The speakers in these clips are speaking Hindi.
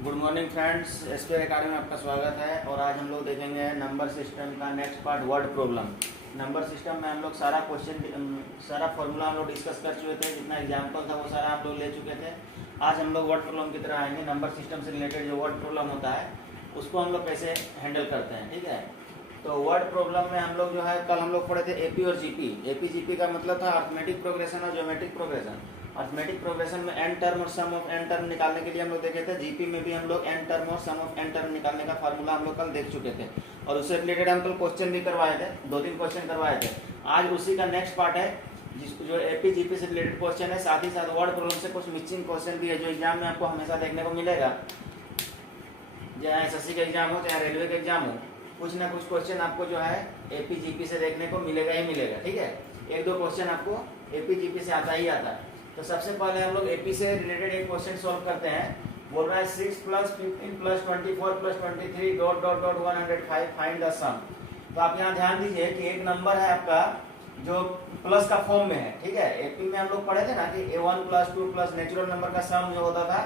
Good morning friends, SPI academy में आपका स्वागत है। और आज हम लोग देखेंगे नंबर सिस्टम का next part, word problem. Number system में हम लोग सारा फॉर्मूला हम लोग डिस्कस कर चुके थे, जितना एग्जाम्पल था वो सारा आप लोग ले चुके थे। आज हम लोग वर्ड प्रॉब्लम की तरह आएंगे। नंबर सिस्टम से रिलेटेड जो वर्ड प्रॉब्लम होता है उसको हम लोग कैसे हैंडल करते हैं, ठीक है। तो वर्ड प्रॉब्लम में हम लोग जो है, कल हम लोग पढ़े थे एपी और जीपी। एपी जीपी का मतलब था अर्थमेटिक प्रोग्रेशन और ज्योमेट्रिक प्रोग्रेशन। अर्थमेटिक प्रोग्रेशन में एन टर्म और सम ऑफ एन टर्म निकालने के लिए हम लोग देखे थे। जीपी में भी हम लोग एन टर्म और सम ऑफ एन टर्म निकालने का फार्मूला हम लोग कल देख चुके थे, और उससे रिलेटेड हम कल क्वेश्चन भी करवाए थे, 2-3 क्वेश्चन करवाए थे। आज उसी का नेक्स्ट पार्ट है, जो एपी जीपी से रिलेटेड क्वेश्चन है। साथ ही साथ वर्ड प्रॉब्लम से कुछ मिक्सिंग क्वेश्चन भी है, जो एग्जाम में आपको हमेशा देखने को मिलेगा। चाहे एसएससी का एग्जाम हो, चाहे रेलवे का एग्जाम हो, कुछ ना कुछ क्वेश्चन आपको जो है एपी जीपी से देखने को मिलेगा ही मिलेगा, ठीक है। 1-2 क्वेश्चन आपको एपी जीपी से आता ही आता है। तो सबसे पहले हम लोग एपी से रिलेटेड एक क्वेश्चन सॉल्व करते हैं। बोल रहा है 6 + 15 + 24 + 23 ... 105 फाइंड द सम। तो आप यहाँ ध्यान दीजिए कि एक नंबर है आपका जो प्लस का फॉर्म में है, ठीक है। एपी में हम लोग पढ़े थे ना कि a1 + 2 + नेचुरल नंबर का सम जो होता था,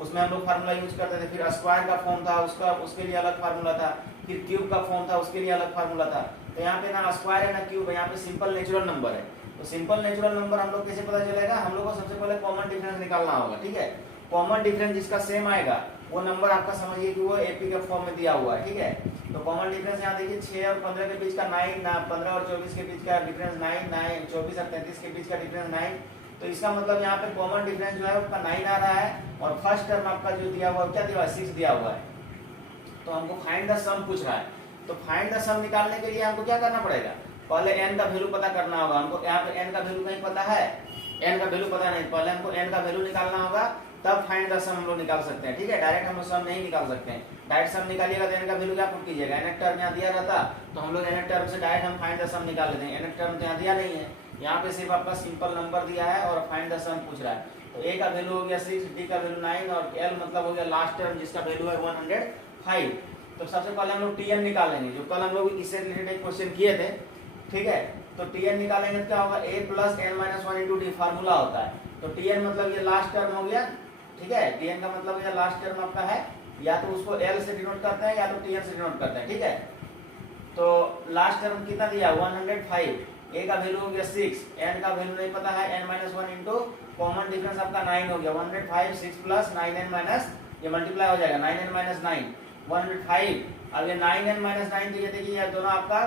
उसमें हम लोग फार्मूला यूज करते थे। फिर स्क्वायर का फॉर्म था, उसके लिए अलग फार्मूला था। फिर क्यूब का फॉर्म था, उसके लिए अलग फार्मूला था। तो यहाँ पे ना स्क्वायर है ना क्यूब है, यहाँ पे सिंपल नेचुरल नंबर है। तो सिंपल नेचुरल नंबर हम लोग कैसे पता चलेगा? हम लोग को सबसे पहले कॉमन डिफरेंस निकालना होगा, ठीक है। कॉमन डिफरेंस जिसका सेम आएगा वो नंबर आपका समझिए कि वो एपी के फॉर्म में दिया हुआ है, ठीक है। तो कॉमन डिफरेंस यहाँ देखिए 6 और 15 के बीच का 9, 15 और 24 के बीच का डिफरेंस 9, 24 और 33 के बीच का डिफरेंस 9। तो इसका मतलब यहाँ पे कॉमन डिफरेंस जो है उसका 9 आ रहा है, और फर्स्ट टर्म आपका जो दिया हुआ क्या दिया हुआ है? 6 दिया हुआ है। तो हमको फाइंड द सम पूछ रहा है। तो फाइंड द सम निकालने के लिए हमको क्या करना पड़ेगा? पहले n का वैल्यू पता करना होगा। हमको यहाँ पे n का वैल्यू नहीं पता है, n का वैल्यू पता नहीं, पहले हमको n का वैल्यू निकालना होगा, तब फाइंड द सम हम लोग निकाल सकते हैं, ठीक है। डायरेक्ट हम लोग सम नहीं निकाल सकते हैं। डायरेक्ट सम निकालिएगा तो n का वैल्यू क्या पुट कीजिएगा? nth टर्म यहाँ दिया रहता तो हम लोग nth टर्म से डायरेक्ट हम फाइंड द सम निकाल लेते हैं। nth टर्म तो यहाँ दिया नहीं है, यहाँ पे सिर्फ आपका सिंपल नंबर दिया है और फाइंड द सम पूछ रहा है। तो a का वैल्यू हो गया 6, d का वैल्यू 9 और l मतलब हो गया लास्ट टर्म जिसका वैल्यू है 105। तो सबसे पहले हम लोग tn निकालेंगे, जो कल हम लोग इससे रिलेटेड क्वेश्चन किए थे, ठीक है। तो tn निकालेंगे तो क्या होगा? a + n - 1 × d फार्मूला होता है। तो tn मतलब ये लास्ट टर्म हो गया, ठीक है। tn का मतलब ये लास्ट टर्म आपका है, या तो उसको l से डिनोट करते हैं या तो tn से डिनोट करते हैं, ठीक है। तो लास्ट टर्म कितना दिया? 105। a का वैल्यू हो गया 6, n का वैल्यू नहीं पता है, n - 1 × कॉमन डिफरेंस आपका 9 हो गया। 105 6 + 9n ये मल्टीप्लाई हो जाएगा, 9n - 9 105। अब ये 9n - 9 तो ये देखिए ये दोनों आपका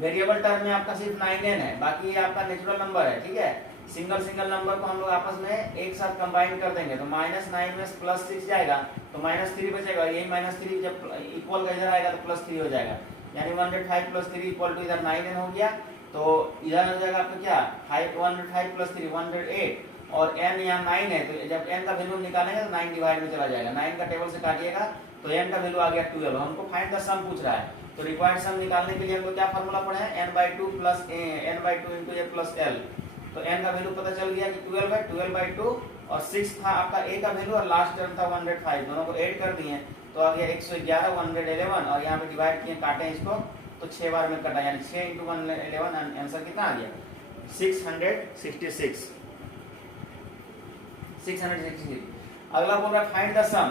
वेरिएबल टर्म में आपका सिर्फ 9n है, बाकी ये आपका नेचुरल नंबर है, ठीक है। सिंगल नंबर को हम लोग आपस में एक साथ कंबाइन कर देंगे तो -9 में +6 जाएगा तो -3 बचेगा। यही -3 जब इक्वल का इधर आएगा तो +3 हो जाएगा, यानी 105 + 3 = इधर 9n हो गया। तो इधर हो जाएगा आपका क्या? 105 + 3 108, और n यहाँ 9 है, तो जब n का वैल्यू निकालेंगे तो 9 डिवाइड में चला जाएगा। 9 का टेबल से काटिएगा तो n का वैल्यू आ गया 12। हमको फाइंड द सम पूछ रहा है, तो रिक्वायर्ड सम निकालने के लिए हमको क्या फार्मूला पढ़े हैं? n/2 + n/2 × a + l। तो n का वैल्यू पता चल गया कि 12/2 और 6 था आपका a का वैल्यू और लास्ट टर्म था 105, दोनों को ऐड कर दिए तो आ गया 111 111, और यहाँ पे डिवाइड किए, काटे इसको तो 6 बार में कटा, यानी 6 × 111, आंसर कितना आ गया? 666। अगला बोल रहा है फाइंड द सम,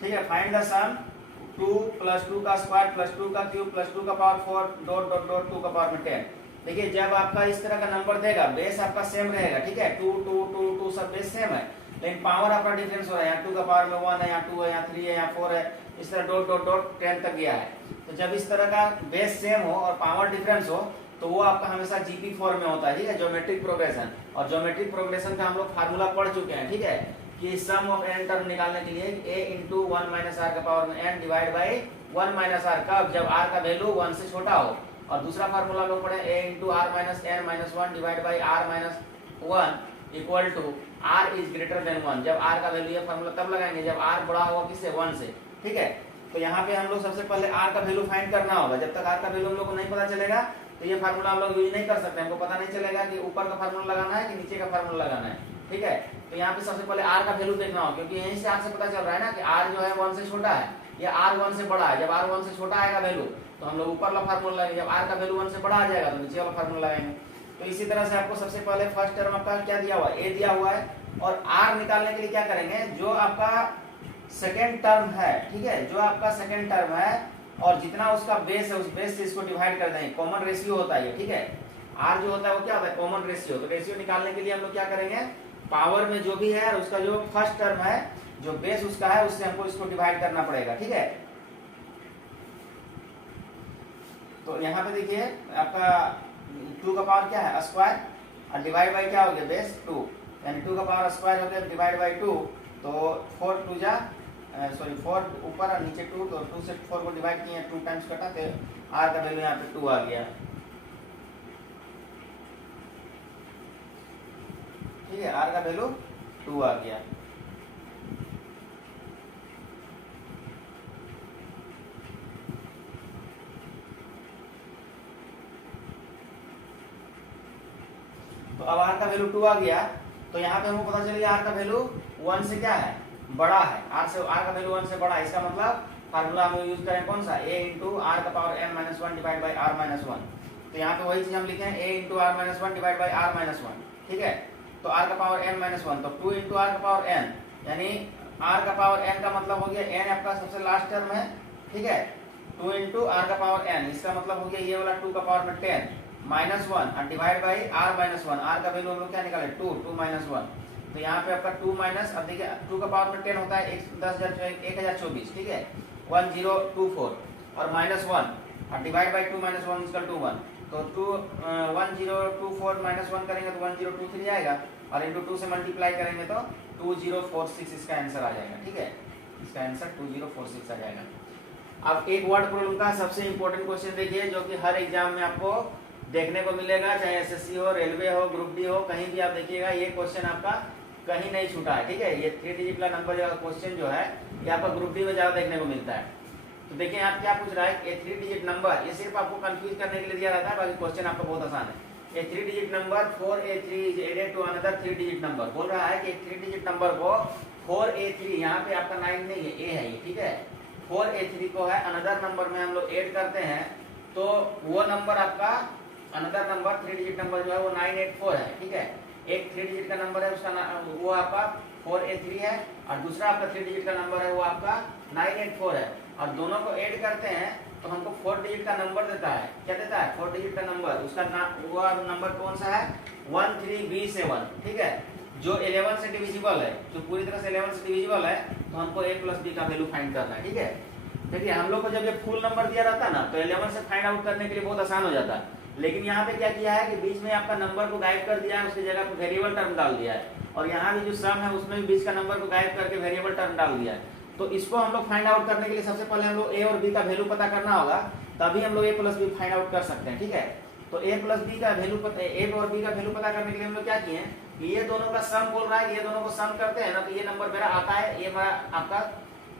ठीक है। फाइंड द सम 2 + 2 का स्क्वायर + 2 का क्यूब + 2 का पावर 4 ... 2 का पावर में 10। देखिए जब आपका इस तरह का नंबर देगा, बेस आपका सेम रहेगा, ठीक है। 2 2 2 2 सब बेस सेम है, लेकिन पावर आपका डिफरेंस हो रहा है। यहाँ 2 का पावर में 1 है, यहाँ 2 है, यहाँ 3 है, यहाँ 4 है, इस तरह ... 10 तक गया है। तो जब इस तरह का बेस सेम हो और पावर डिफरेंस हो तो वो आपका हमेशा जीपी फॉर्म में होता है, ठीक है, ज्योमेट्रिक प्रोग्रेशन। और ज्योमेट्रिक प्रोग्रेशन का हम लोग फार्मूला पढ़ चुके हैं, ठीक है, कि सम ऑफ n टर्म निकालने के लिए a × 1 - r का पावर में n डिवाइड बाय 1 - r, कब? जब r का वैल्यू 1 से छोटा हो। और दूसरा फार्मूला लोग पढ़े a × r - n - 1 divide by r - 1 equal to r is greater than 1। जब r का वैल्यू, ये फार्मूला तब लगाएंगे जब r बड़ा होगा किससे? 1 से, ठीक है। तो यहाँ पे हम लोग सबसे पहले r का वैल्यू फाइंड करना होगा। जब तक r का वैल्यू हम लोग को नहीं पता चलेगा तो ये फार्मूला हम लोग यूज नहीं कर सकते। हमको पता नहीं चलेगा कि ऊपर का फार्मूला लगाना है कि नीचे का फार्मूला लगाना है, ठीक है। तो यहाँ पे सबसे पहले r का वैल्यू देखना होगा, क्योंकि यहीं से r से पता चल रहा है ना कि r जो है 1 से छोटा है, या r 1 से बड़ा है। जब r 1 से छोटा आएगा वैल्यू तो हम लोग ऊपर वाला फार्मूला लगाएंगे, जब r का वैल्यू 1 से बड़ा आ जाएगा तो नीचे वाला फार्मूला लगाएंगे। तो इसी तरह से आपको सबसे पहले फर्स्ट टर्म आपका क्या दिया हुआ है? a दिया हुआ है, और r निकालने के लिए क्या करेंगे? जो आपका सेकेंड टर्म है, ठीक है, जो आपका सेकेंड टर्म है और जितना उसका बेस है उस बेस से इसको डिवाइड कर देंगे, कॉमन रेशियो होता है ये, ठीक है। आर जो होता है वो क्या होता है, कॉमन रेशियो। तो रेशियो निकालने के लिए हम लोग क्या करेंगे, पावर में जो भी है उसका जो फर्स्ट टर्म है, जो बेस उसका है, उससे हमको इसको डिवाइड करना पड़ेगा, ठीक है। तो यहाँ पे देखिए आपका 2 का पावर क्या है, स्क्वायर, और डिवाइड बाई क्या हो गया, बेस 2, यानी 2 का पावर स्क्वायर हो गया डिवाइड बाई 2। तो 4 2 जा सॉरी 4 ऊपर और नीचे 2, तो 2 से 4 को डिवाइड किए, 2 टाइम्स कटा, तो आर का वैल्यू यहाँ पे 2 आ गया, ठीक है, आर का वैल्यू 2 आ गया। तो अब आर का वैल्यू 2 आ गया, तो यहाँ पे हमको पता चल गया आर का वैल्यू 1 से क्या है, बड़ा है, आर का वैल्यू 1 से बड़ा है। इसका मतलब फार्मूला हम यूज करें कौन सा, a इंटू आर का power n minus 1 divide by r minus 1। तो यहाँ पे वही चीज हम लिखे हैं, a into r minus 1 divide by r minus 1, ठीक है। तो आर का पावर n माइनस 1, तो 2 इंटू आर का पावर n, यानी आर का पावर n का मतलब हो गया, n आपका सबसे लास्ट टर्म है, ठीक है, 2 इंटू आर का पावर n, इसका मतलब हो गया ये वाला 2 का पावर में 10 माइनस 1 और divide by r minus 1। R का वैल्यू हम लोग क्या निकाले, 2 माइनस 1। तो यहाँ पे आपका 2 माइनस, अब देखिए 2 का पावर में 10 होता है 1024, ठीक है, 1024 और माइनस 1 और divide by 2 minus 1 equal to 1। तो 1024 माइनस 1 करेंगे तो 1023 आएगा, और इंटू 2 से मल्टीप्लाई करेंगे तो 2046 इसका आंसर आ जाएगा, ठीक है, इसका आंसर 2046 आ जाएगा। अब एक वर्ड प्रॉब्लम का सबसे इंपॉर्टेंट क्वेश्चन देखिए, जो कि हर एग्जाम में आपको देखने को मिलेगा, चाहे एसएससी हो, रेलवे हो, ग्रुप डी हो, कहीं भी आप देखिएगा ये क्वेश्चन आपका कहीं नहीं छूटा है, ठीक है। ये 3 डिजिट का नंबर क्वेश्चन जो है ये आपका ग्रुप डी में ज्यादा देखने को मिलता है। तो देखिए आप क्या पूछ रहा है, ये 3 डिजिट नंबर, ये सिर्फ आपको कंफ्यूज करने के लिए दिया रहता है, बाकी क्वेश्चन आपका बहुत आसान है। ये 3 digit number 4a3 is added to another 3 digit number, बोल रहा है कि 3 डिजिट नंबर को 4a3, यहाँ पे आपका 9 नहीं है, a है ये, ठीक है, 4a3 को है अनदर नंबर में हम लोग ऐड करते हैं, तो वो नंबर आपका अनदर नंबर 3 डिजिट नंबर जो है वो 984 है, ठीक है। एक 3 डिजिट का नंबर है उसका वो आपका 4a3 है, और दूसरा आपका 3 डिजिट का नंबर है वो आपका 984 है, और दोनों को ऐड करते हैं तो हमको 4 डिजिट का नंबर देता है। क्या देता है, 4 डिजिट का नंबर, उसका वो नंबर कौन सा है, 13b7, ठीक है, जो 11 से डिविजिबल है, जो पूरी तरह से 11 से डिविजिबल है, तो हमको a प्लस b का वैल्यू फाइंड करना है, ठीक है। देखिए हम लोग को जब ये फुल नंबर दिया रहता है ना, तो 11 से फाइंड आउट करने के लिए बहुत आसान हो जाता है, लेकिन यहाँ पे क्या किया है कि बीच में आपका नंबर को गायब कर दिया है, उसकी जगह पे वेरिएबल टर्म डाल दिया है, और यहाँ भी जो सम है उसमें भी बीच का नंबर को गायब करके वेरिएबल टर्म डाल दिया है। तो इसको हम लोग फाइंड आउट करने के लिए सबसे पहले हम लोग a और b का वैल्यू पता करना होगा, तभी हम लोग a plus b find out कर सकते हैं, ठीक है। तो a प्लस b का वैल्यू a और b का वैल्यू पता करने के लिए हम लोग क्या किए, ये दोनों का सम बोल रहा है, ये दोनों को सम करते हैं ना, तो ये नंबर मेरा आता है, ये मेरा आपका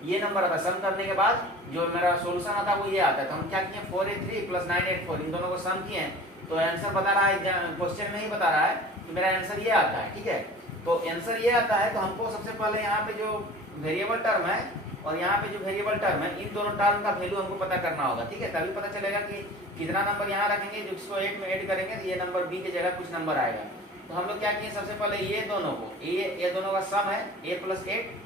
ये नंबर आता है, सम करने के बाद जो मेरा सोल्यूशन आता है वो ये आता है। तो हम क्या किए, 4a3 प्लस 984, इन दोनों को सम किए, तो आंसर बता रहा है, क्वेश्चन में ही बता रहा है कि मेरा आंसर ये आता है, ठीक है। तो आंसर ये आता है, तो हमको सबसे पहले यहाँ पे जो वेरिएबल टर्म है और यहाँ पे जो वेरिएबल टर्म है, इन दोनों टर्म का वैल्यू हमको पता करना होगा, ठीक है, तभी पता चलेगा कि कितना नंबर यहाँ रखेंगे, जिसको 8 में ऐड करेंगे तो ये नंबर b की जगह कुछ नंबर आएगा। तो हम लोग क्या किए, सबसे पहले ये दोनों को, ये दोनों का सम है a प्लस 8,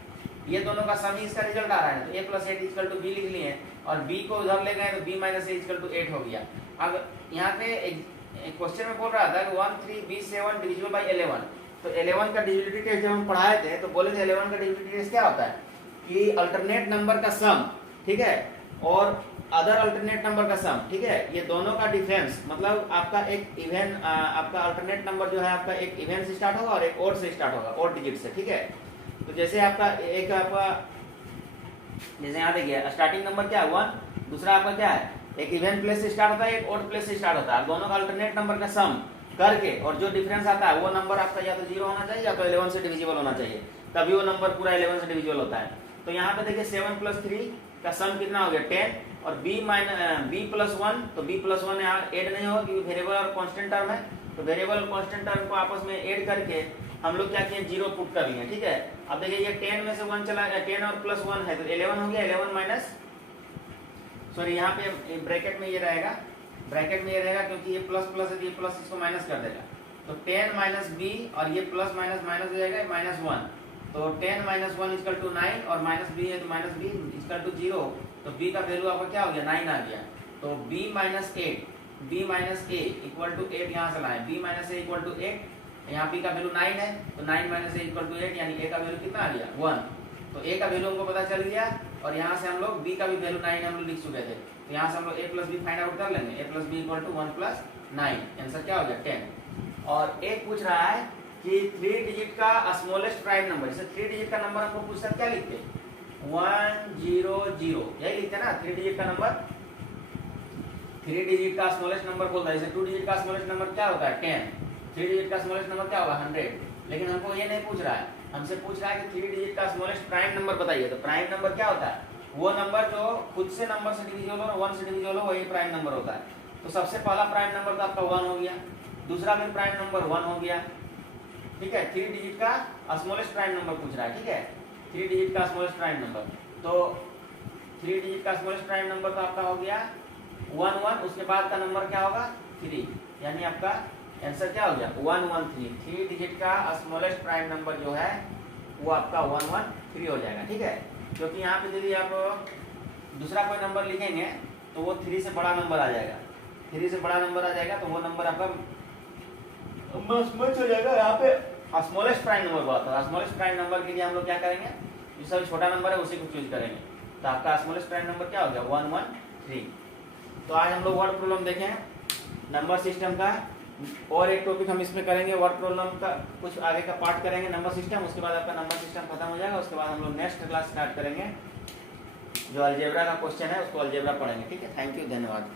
ये दोनों का सम ही इसका रिजल्ट आ रहा है, तो a plus 8 equal to b लिख लिए, और b को उधर ले गए तो b minus a equal to 8 हो गया। अब यहाँ पे क्वेश्चन में बोल रहा था कि 13b7 डिविजिबल बाई 11, तो 11 का डिविजिबिलिटी टेस्ट जब हम पढ़ाए थे तो बोले थे 11 का डिविजिबिलिटी टेस्ट क्या होता है कि अल्टरनेट नंबर का सम, ठीक है, और अदर अल्टरनेट नंबर का सम, ठीक है, ये दोनों का डिफरेंस, मतलब आपका एक इवन आपका अल्टरनेट नंबर जो है आपका एक इवन से स्टार्ट होगा और एक ओड से स्टार्ट होगा, ओड डिजिट से, ठीक है। तो जैसे आपका एक आपका जैसे यहाँ देखिए स्टार्टिंग नंबर क्या है 1, दूसरा आपका क्या है एक इवन प्लेस से स्टार्ट होता है, एक ओड प्लेस से स्टार्ट होता है, दोनों का अल्टरनेट नंबर का सम करके और जो डिफरेंस आता है वो नंबर आपका या तो 0 होना चाहिए या तो 11 से डिविजिबल होना चाहिए, तभी वो नंबर पूरा 11 से डिविजिबल होता है। तो यहाँ पे देखिए 7 प्लस 3 का सम कितना हो गया 10, और b प्लस 1, तो b प्लस 1 यहाँ ऐड नहीं होगा क्योंकि वेरिएबल और कांस्टेंट टर्म है, तो वेरिएबल और कांस्टेंट टर्म को आपस में ऐड करके हम लोग क्या किए 0 पुट कर लिए, ठीक है। अब देखिए ये 10 में से 1 चला गया, 10 और प्लस 1 है तो 11 हो गया, 11 माइनस सॉरी यहाँ पे ब्रैकेट में ये रहेगा, ब्रैकेट में ये रहेगा क्योंकि ये प्लस प्लस है तो ये प्लस इसको माइनस कर देगा, तो 10 माइनस b और ये प्लस माइनस माइनस हो जाएगा -1, तो 10 माइनस 1 इजकल टू 9 और माइनस बी है तो माइनस बी इजकल टू 0। तो बी का वैल्यू आपका क्या हो गया 9 आ गया। तो b minus 8 b minus a equal to 8 यहाँ से लाए b minus a equal to 8। यहाँ b का वैल्यू 9 है तो 9 माइनस ए इक्वल टू 8 यानी a का वैल्यू कितना आ गया 1। तो a का वैल्यू हमको पता चल गया और यहाँ से हम लोग b का भी वैल्यू 9 हम लोग लिख चुके थे। तो यहाँ से हम लोग a plus b find out कर लेंगे। a plus b equal to 1 plus 9। Answer क्या हो गया 10। और एक पूछ रहा है कि 3 डिजिट का स्मॉलेस्ट प्राइम नंबर, जैसे 3 डिजिट का नंबर हमको पूछता है क्या लिखते हैं 100 यही लिखते हैं ना 3 डिजिट का नंबर। 3 डिजिट का स्मॉलेस्ट नंबर बोलता है, जैसे 2 डिजिट का स्मॉलेस्ट नंबर क्या होता है 10, 3 डिजिट का स्मॉलेस्ट नंबर क्या होगा 100। लेकिन हमको ये नहीं पूछ रहा है, हमसे पूछ रहा है कि 3 डिजिट का स्मॉलेस्ट प्राइम नंबर बताइए। तो प्राइम नंबर क्या होता है वो नंबर जो खुद से नंबर से डिविजिबल हो और 1 से डिविजिबल हो वही प्राइम नंबर होता है। तो सबसे पहला प्राइम नंबर तो आपका 1 हो गया, दूसरा भी प्राइम नंबर 1 हो गया, ठीक है। 3 डिजिट का स्मॉलेस्ट प्राइम नंबर पूछ रहा है, ठीक है 3 डिजिट का स्मॉलेस्ट प्राइम नंबर। तो 3 डिजिट का स्मॉलेस्ट प्राइम नंबर तो आपका हो गया 1 1, उसके बाद का नंबर क्या होगा 3, यानी आपका आंसर क्या हो गया 113। 3 डिजिट का स्मॉलेस्ट प्राइम नंबर जो है वो आपका 113 हो जाएगा, ठीक है। क्योंकि यहाँ पे यदि आप दूसरा कोई नंबर लिखेंगे तो वो 3 से बड़ा नंबर आ जाएगा, 3 से बड़ा नंबर आ जाएगा तो वो नंबर आपका मच हो जाएगा। यहाँ पे स्मॉलेस्ट प्राइम नंबर बोला था, स्मॉलेस्ट प्राइम नंबर के लिए हम लोग क्या करेंगे जो सब छोटा नंबर है उसी को चूज करेंगे। तो आपका स्मॉलेस्ट प्राइम नंबर क्या हो गया 113। तो आज हम लोग वर्ड प्रॉब्लम देखें नंबर सिस्टम का, और एक टॉपिक हम इसमें करेंगे वर्ड प्रॉब्लम का, कुछ आगे का पार्ट करेंगे नंबर सिस्टम। उसके बाद आपका नंबर सिस्टम खत्म हो जाएगा, उसके बाद हम लोग नेक्स्ट क्लास स्टार्ट करेंगे जो अलजेब्रा का क्वेश्चन है उसको अलजेब्रा पढ़ेंगे, ठीक है। थैंक यू, धन्यवाद।